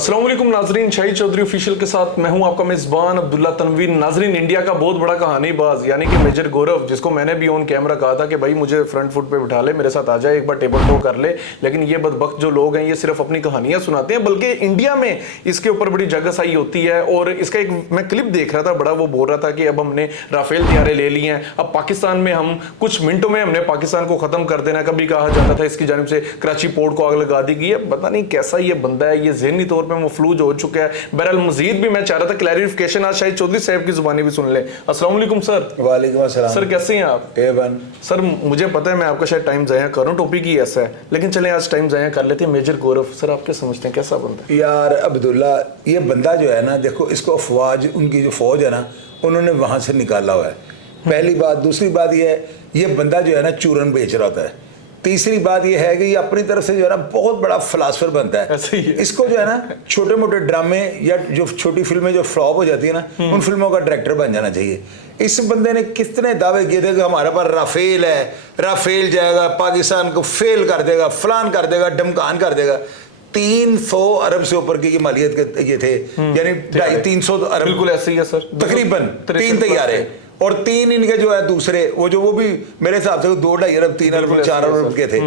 अस्सलाम वालेकुम नाजरीन, शाहिद चौधरी ऑफिशियल के साथ मैं हूं आपका मेजबान अब्दुल्ला तनवीर। नाजरीन, इंडिया का बहुत बड़ा कहानीबाज यानी कि मेजर गौरव, जिसको मैंने भी ऑन कैमरा कहा था कि भाई मुझे फ्रंट फुट पे बिठा ले, मेरे साथ आ जाए, एक बार टेबल टॉक कर ले, लेकिन ये बदबख्त जो लोग हैं ये सिर्फ अपनी कहानियां सुनाते हैं, बल्कि इंडिया में इसके ऊपर बड़ी जगहसाई होती है। और इसका एक मैं क्लिप देख रहा था, बड़ा वो बोल रहा था कि अब हमने राफेल तैयारे ले ली हैं, अब पाकिस्तान में हम कुछ मिनटों में हमने पाकिस्तान को खत्म कर देना। कभी कहा जाता था इसकी जानिब से कराची पोर्ट को आग लगा दी गई है। पता नहीं कैसा ये बंदा है, ये ज़हनी तौर पर मफलूज हो चुका है। बहरहाल मजीद भी मैं चाह रहा था क्लैरिफिकेशन आज शाहिद चौधरी साहब की जुबानी भी सुन ले। अस्सलाम वालेकुम सर। वालेकुम अस्सलाम सर, कैसे हैं आप? सर, मुझे पता है मैं आपका शायद टाइम ज़ाया कर रहा हूं, टॉपिक ही ऐसा है, लेकिन चलें आज टाइम ज़ाया कर लेते हैं। मेजर गौरव सर, आप क्या समझते हैं, कैसा बंदा है? यार अब्दुल्ला, ये बंदा जो है ना, देखो इसको अफवाज, उनकी जो फौज है ना, उन्होंने वहां से निकाला हुआ है, पहली बात। दूसरी बात ये है, ये बंदा जो है ना चूरन बेच रहा होता है। तीसरी बात ये है कि ये अपनी तरफ से जो है ना बहुत बड़ा फिलासफर बनता है। इसको जो है ना छोटे मोटे ड्रामे या जो छोटी फिल्में जो फ्लॉप हो जाती है ना, उन फिल्मों का डायरेक्टर बन जाना चाहिए। इस बंदे ने कितने दावे किए थे कि हमारे पास राफेल है, राफेल जाएगा पाकिस्तान को फेल कर देगा, फलान कर देगा, धमकान कर देगा। 300 अरब से ऊपर की मालियत के ये थे, यानी 250-300 अरब, बिल्कुल ऐसे ही है सर, तकरीबन 3 तैयारे, और 3 इनके जो है दूसरे, वो भी मेरे हिसाब से 2-2.5 अरब, 3 अरब, 4 अरब के थे।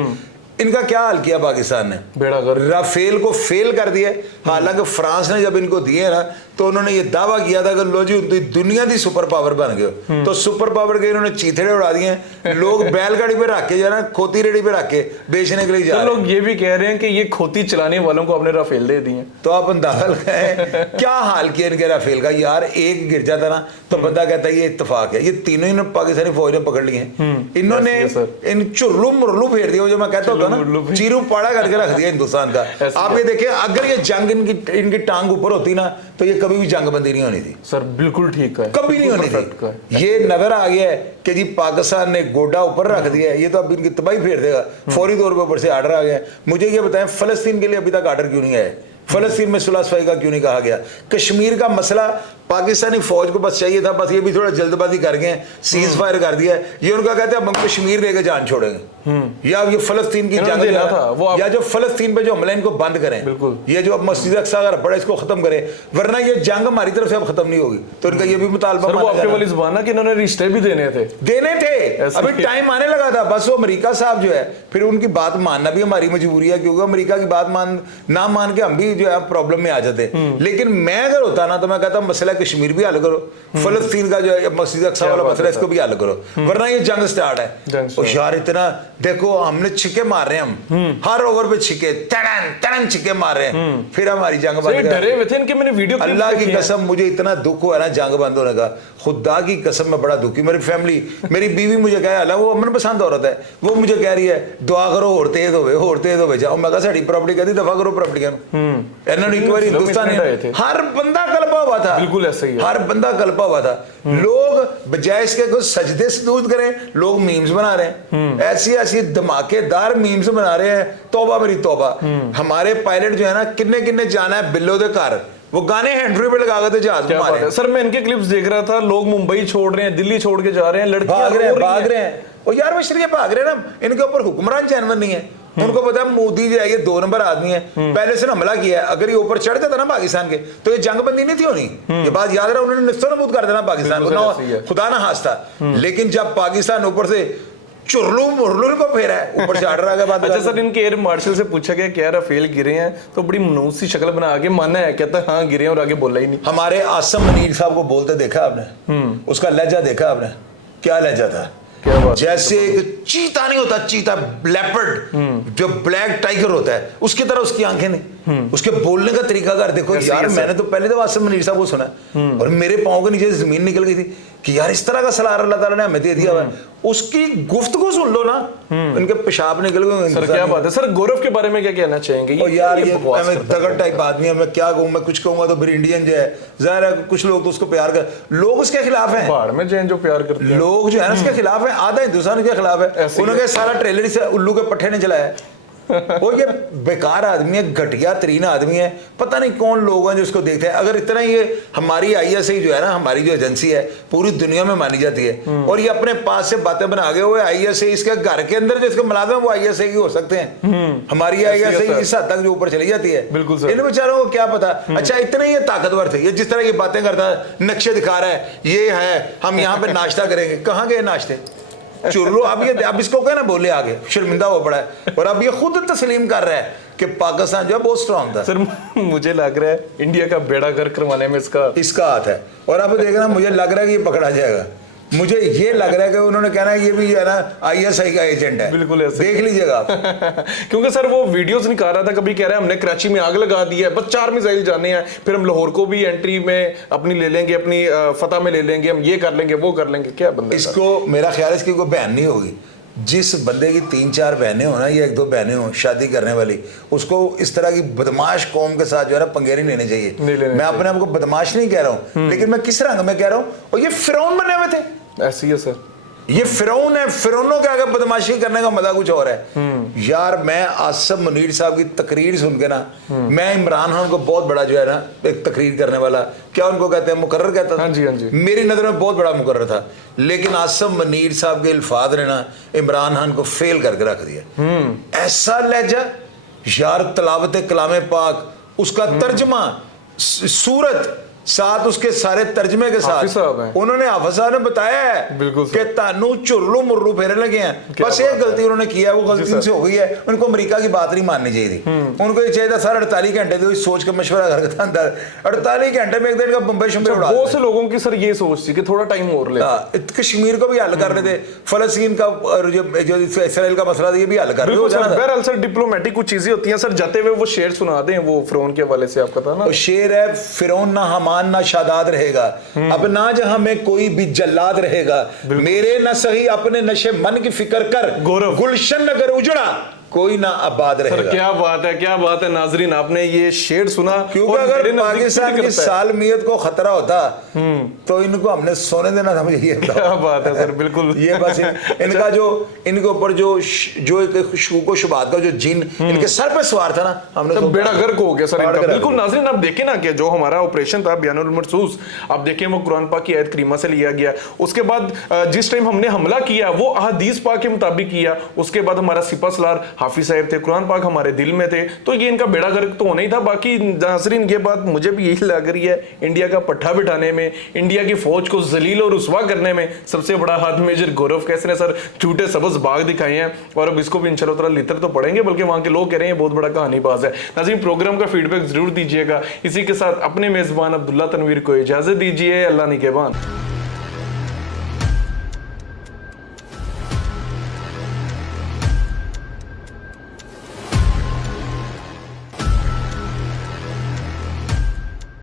इनका क्या हाल किया पाकिस्तान ने? बेड़ा गर्क। राफेल को फेल कर दिया। हालांकि फ्रांस ने जब इनको दिए ना, तो उन्होंने ये दावा किया था कि लो जी दुनिया की सुपर पावर बन गए। तो सुपर पावर के इन्होंने चीथड़े उड़ा दिए। लोग बैलगाड़ी पे रख के जाना, खोती रेडी पे रख के बेचने के लिए जा रहे हैं। लोग ये भी कह रहे हैं कि ये खोती चलाने वालों को आपने राफेल दे दिए। तो आप अंदाजा लगाएं क्या हाल किया इनके राफेल का। यार एक गिर जाता ना तो बंदा कहता है ये इत्तेफाक है। ये तीनों ही पाकिस्तानी फौज ने पकड़ लिए हैं। इन्होंने इन चुरलू मुरलू फेर दिया, जो मैं कहता होता ना, चीरू पाड़ा करके रख दिया हिंदुस्तान का। आप ये देखिए, अगर ये जंग इनकी टांग ऊपर होती ना, तो ये कभी भी जंगबंदी नहीं होनी थी सर। बिल्कुल ठीक है, कभी नहीं होनी थी। ये नजर आ गया है कि जी पाकिस्तान ने गोडा ऊपर रख दिया है, ये तो अब इनकी तबाही फेर देगा। फौरी तौर पर ऊपर से आर्डर आ गया। मुझे ये बताएं, फलस्तीन के लिए अभी तक आर्डर क्यों नहीं आया? फलस्तीन में सुलह सफाई का क्यों नहीं कहा गया? कश्मीर का मसला पाकिस्तानी फौज को बस चाहिए था, बस ये भी थोड़ा जल्दबाजी कर गए, सीज फायर कर दिया। ये उनका कहते हैं हम कश्मीर देके जान छोड़ेंगे, या ये फलस्तीन की जंग या जो फलस्तीन पे जो हमला इनको बंद करें, बिल्कुल ये जो अब मस्जिद अक्सा का पड़ा इसको खत्म करें, वरना ये जंग हमारी तरफ से अब खत्म नहीं होगी। तो इनका ये भी मुतालबा कि इन्होंने रिश्ते भी देने थे। अभी टाइम आने लगा था, बस वो अमेरिका साहब जो है, फिर उनकी बात मानना भी हमारी मजबूरी है, क्योंकि अमेरिका की बात ना मान के हम भी जो है प्रॉब्लम में आ जाते। लेकिन मैं अगर होता ना, तो मैं कहता मसला कश्मीर भी हल करो, फलस्तीन का जो है मस्जिद अक्सा वाला मसला इसको भी हल करो, वरना ये जंग स्टार्ट है। और यार इतना देखो, हमने छिके मार रहे हैं, हम हर ओवर पे छिके तड़न छिके मार रहे हैं, फिर हमारी जंग बंद। डरे हुए थे इनके, मैंने वीडियो अल्लाह की कसम मुझे इतना दुख हुआ ना जंग बंद होने का, खुदा की कसम में बड़ा दुखी। मेरी फैमिली, मेरी बीवी मुझे कह रहा, वो अमन पसंद औरत है, वो मुझे कह रही है दुआ करो और तेज होवे जाओ। मैं कहा साड़ी प्रॉपर्टी कहती दफा करो प्रॉपर्टी एक बार हिंदुस्तान हर बंदा कल्पा हुआ था। बिल्कुल ऐसा ही है, हर बंदा कल्पा हुआ था। लोग बजाय इसके कुछ सजदे सजूद करें, लोग मीम्स बना रहे हैं, ऐसी धमाकेदार मीम्स बना रहे हैं। तौबा मेरी तौबा। हमारे पायलट जो है ना, किन्ने जाना है बिल्लो दे घर, वो गाने हैंड्री पे लगा के जहाज में मारे। सर मैं इनके क्लिप्स देख रहा था, लोग मुंबई छोड़ रहे हैं, दिल्ली छोड़ के जा रहे हैं, लड़कियां भाग रहे हैं। और यार मशरिया भाग रहे हैं ना, इनके ऊपर हुक्मरान चैनवर नहीं है। उनको पता है मोदी जो है ये 2 नंबर आदमी है, पहले से हमला किया है। अगर ये ऊपर चढ़ जाता ना पाकिस्तान के, तो ये जंगबंदी नहीं थी होनी। ये बात याद रहा, उन्होंने निस्तनाबूद कर देना पाकिस्तान को, खुदा ना हास्ता। लेकिन जब पाकिस्तान ऊपर से चुरलू मुरलू को फेरा है, ऊपर से आर्डर आ गया। अच्छा सर, इनके एयर मार्शल से पूछा गया क्या राफेल गिरे हैं, तो बड़ी मनूस सी शक्ल बना के माना है, कहता है हाँ गिरे हैं, और आगे बोला ही नहीं। हमारे आसम मनीर साहब को बोलते देखा आपने? उसका लहजा देखा आपने? क्या लहजा था? जैसे एक चीता नहीं होता, चीता लेपर्ड जो ब्लैक टाइगर होता है, उसकी तरह उसकी आंखें नहीं, उसके बोलने का तरीका अगर देखो यार, मैंने तो पहले तो आसिम मनीर साहब को सुना और मेरे पांव के नीचे जमीन निकल गई थी कि यार इस तरह का सलाह अल्लाह ताला ने हमें दे दिया हुआ। उसकी गुफ्तगू सुन लो ना, इनके पेशाब निकल गए। सर क्या बात है सर, गौरव के बारे में क्या कहना चाहेंगे? यार ये तगड़ टाइप आदमी है, मैं क्या कहूँ, मैं कुछ कहूंगा तो फिर इंडियन जो है, जाहिर है कुछ लोग तो उसको प्यार कर, लोग उसके खिलाफ हैं, बाहर में जो प्यार करते हैं लोग जो है उसके खिलाफ है, आधा हिंदुस्तान के खिलाफ है। उन्होंने सारा ट्रेलर से उल्लू के पट्टे ने चलाया। वो ये बेकार आदमी है, घटिया तरीन आदमी है, पता नहीं कौन लोग हैं जो इसको देखते हैं। अगर इतना ये हमारी ISI जो है ना, हमारी जो एजेंसी है पूरी दुनिया में मानी जाती है, और ये अपने पास से बातें बना गए हुए ISI, इसके घर के अंदर जो इसके मुलाजिम वो ISI की हो सकते हैं। हमारी ISI इस हद तक जो ऊपर चली जाती है, बिल्कुल सर। इन बेचारों को क्या पता। अच्छा इतने ये ताकतवर थे, ये जिस तरह ये बातें करता है, नक्शे दिखा रहा है, ये है हम यहाँ पे नाश्ता करेंगे, कहाँ गए नाश्ते चुर्रो। अब इसको क्या ना बोले आगे, शर्मिंदा हो पड़ा है, और अब ये खुद तस्लीम कर रहा है कि पाकिस्तान जो है बहुत स्ट्रांग था। सर मुझे लग रहा है इंडिया का बेड़ा गर्क करवाने में इसका हाथ है। और अब देखना, मुझे लग रहा है कि ये पकड़ा जाएगा, मुझे ये लग रहा है कि उन्होंने कहना है ये भी जो है ना ISI का एजेंट है, बिल्कुल ऐसे देख लीजिएगा आप। क्योंकि सर वो वीडियोस निकाल रहा था, कभी कह रहा है हमने कराची में आग लगा दी है, बस 4 मिसाइल जाने हैं, फिर हम लाहौर को भी एंट्री में अपनी ले लेंगे, अपनी फतह में ले लेंगे, हम ये कर लेंगे वो कर लेंगे। क्या बंदा इसको, मेरा ख्याल है इसकी कोई बहन नहीं होगी। जिस बंदे की 3-4 बहनें हो ना, या 1-2 बहनें हो शादी करने वाली, उसको इस तरह की बदमाश कौम के साथ जो है ना पंगे नहीं लेने चाहिए। मैं अपने आप को बदमाश नहीं कह रहा हूँ, लेकिन मैं किस रंग में कह रहा हूँ, और ये फिरौन बने हुए थे। ऐसी है सर, ये फिरौन है, फिरौनों के आगे बदमाशी करने का मजा कुछ और है। यार मैं आसिफ मुनीर साहब की तकरीर सुन के ना, मैं इमरान खान को बहुत बड़ा जो है ना एक तकरीर करने वाला, क्या उनको कहते हैं, मुकर्रर कहता था। हाँ जी, हाँ जी। मेरी नज़र में बहुत बड़ा मुकर्रर था, लेकिन आसिफ मुनीर साहब के अल्फाज ने ना इमरान खान को फेल करके रख दिया। ऐसा लहजा यार, तलावत कलाम पाक, उसका तर्जमा, सूरत, साथ उसके सारे तर्जमे के साथ उन्होंने हाफिज साहब ने बताया है कि तानू चुरलू मुर्रू फेरने लगे हैं। बस एक गलती उन्होंने किया है, वो गलती उनसे हो गई है। उनको अमेरिका की बात नहीं माननी चाहिए थी, उनको ये चाहिए था सर 48 घंटे तो सोच के मशवरा करके था अंदर, 48 घंटे में एक दिन का बम्बई शंबे उड़ा। बहुत से लोगों की सर ये सोच थी कि थोड़ा टाइम और ले, कश्मीर को भी हल कर रहे थे, फलस्तीन का जो इसराइल का मसला था ये भी हल कर रहे थे। बहरहाल सर डिप्लोमेटिक कुछ चीजें होती हैं सर, जाते हुए वो शेर सुना दें, वो फिरौन के हवाले से आपका था ना, शेर है, फिरौन ना हमान ना शादाद रहेगा, अब ना जहां में कोई भी जल्लाद रहेगा, मेरे न सही अपने नशे मन की फिक्र कर, गौरव गुलशन अगर उजड़ा कोई ना आबाद रहेगा। सर क्या बात है, क्या बात है नाजरीन, आपने ये शेर सुना। क्योंकि अगर पाकिस्तान की सालमियत को खतरा होता तो इनको हमने सोने देना था, मुझे ये क्या बात है सर, बिल्कुल। ये बस इनका जो इनके ऊपर जो एक शूको शुबात का जो जिन इनके सर पे सवार था ना, हमने तो बेड़ा गर्क हो गया सर इनका। बिल्कुल नाजरीन, आप देखें ना कि जो हमारा ऑपरेशन था बयानुल मरसूस, आप देखें वो कुरान पाक की आयत करीमा से लिया गया। उसके बाद जिस टाइम हमने हमला किया वो अहदीस पाक के मुताबिक किया। उसके बाद हमारा सिपहसालार हाफिज साहब थे, कुरान पाक हमारे दिल में थे, तो ये इनका बेड़ा गर्क तो होना ही था। बाकी नाज़रीन ये बात मुझे भी यही लग रही है, इंडिया का पट्टा बिठाने में, इंडिया की फौज को जलील और रुसवा करने में सबसे बड़ा हाथ मेजर गौरव कैसे ने सर झूठे सबज बाग दिखाए हैं, और अब इसको भी इंशाल्लाह ताला लितर तो पड़ेंगे, बल्कि वहां के लोग कह रहे हैं बहुत बड़ा कहानीबाज है। नाज़रीन प्रोग्राम का फीडबैक जरूर दीजिएगा। इसी के साथ अपने मेजबान अब्दुल्ला तनवीर को इजाजत दीजिए। अल्लाह निगहबान।